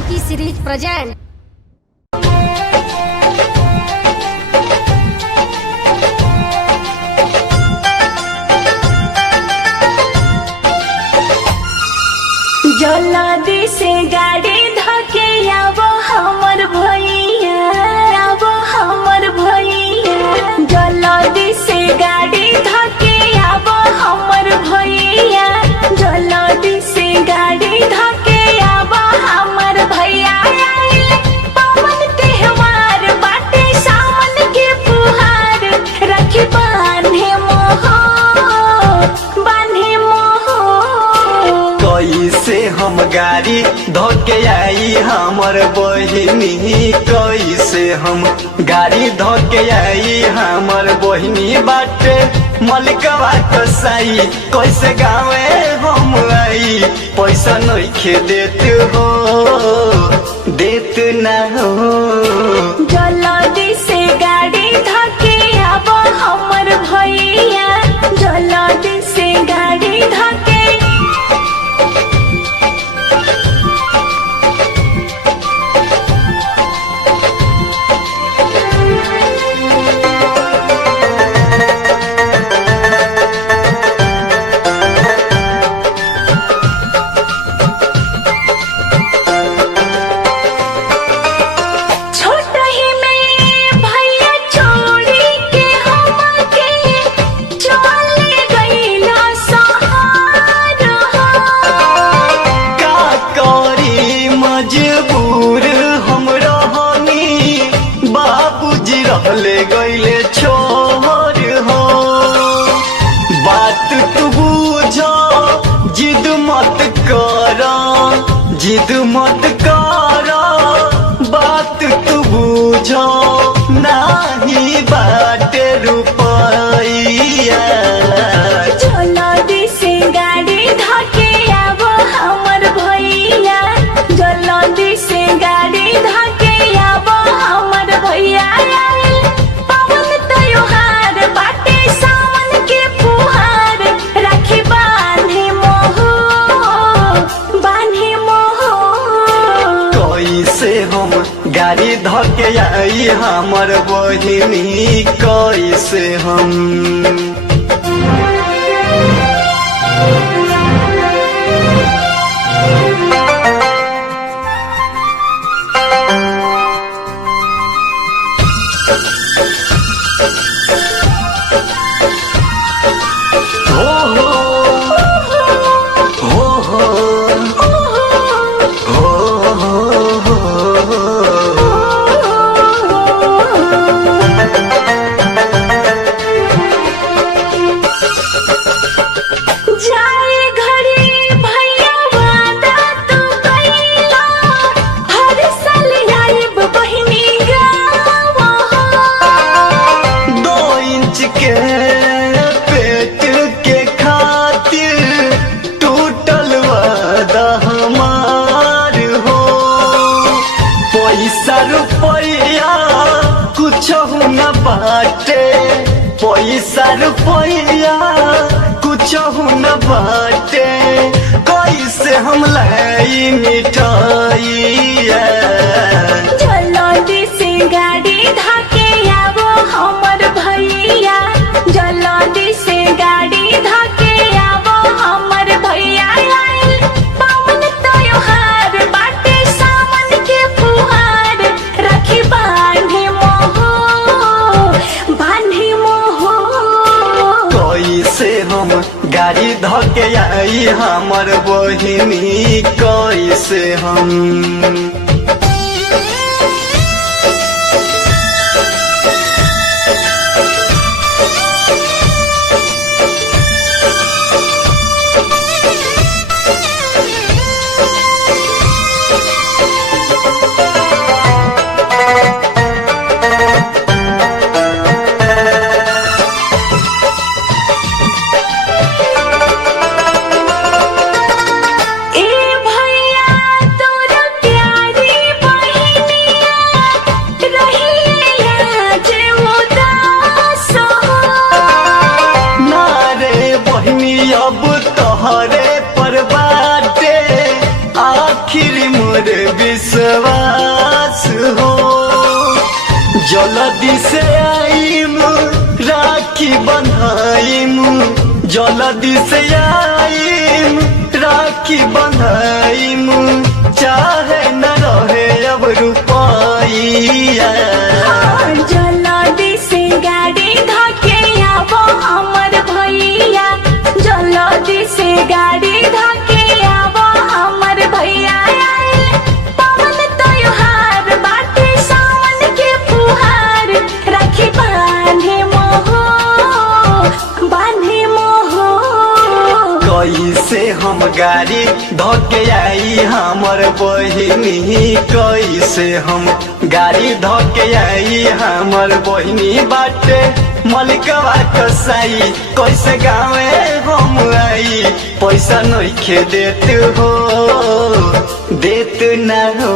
Janaki series present. जल्दी से गाड़ी धके आवो हमर भैया, आवो हमर भैया। जल्दी से गाड़ी धके आवो हमर भैया, जल्दी से गाड़ी धके आवो हमर भैया। पवन त्योहार बाटे सावन के फुहार, रखी बांधे मोह, बांधे मोह। कैसे हम गाड़ी धोके आई हमर बहिनी, कैसे हम गाड़ी धोके आई हमर बहिनी बाटे मलिकवा कसाई। कैसे गावे हम आई, पैसा नइखे देत हो, देत ना हो। जल्दी से गाड़ी धके आवो हमर भैया, जल्दी से गाड़ी धके। ले गईले छोर हो, बात तू बुझो, जिद मत करो, जिद मत करो, बात तू बुझो, नाही बाटे रुपैया। जल्दी से गाड़ी धके आवो हमर भैया, जल्दी से गाड़ी धके आवो हमर भैया। गाड़ी धके आई हमर बहिनी, कैसे हम पेट के खातिर टूटल वादा हमार हो। पैसा रुपया कुछ न बाटे, पैसा रुपया कुछ न बाटे। कैसे हम लाई मिठाइया। जल्दी से गाड़ी धके आवो हमर भैया, जल्दी से गाड़ी धके आवो हमर भैया। पवन त्योहार बाटे सावन के फुहार, रखी बांधे मोह, बांधे मोह। कैसे हम गाड़ी धके आई हमर बहिनी, कैसे हम भैया तोरा प्यार जल्दी से आईम राखी बंधाईम जल्दी से आईम राखी बंधाईम चाहे न रहे अब रुपया जल्दी से गाड़ी धके आवो हमर भैया जल्दी से गाड़ी धके आवो हमर भैया पवन त्योहार बाटे सावन के फुहार राखी बांधे मोहो कैसे हम गाड़ी धके आई हमर बहिनी कैसे हम गाड़ी धके आई हमर बहिनी बाटे मलिकवा कसाई कैसे गावे हम आई पैसा नइखे देत हो देत ना हो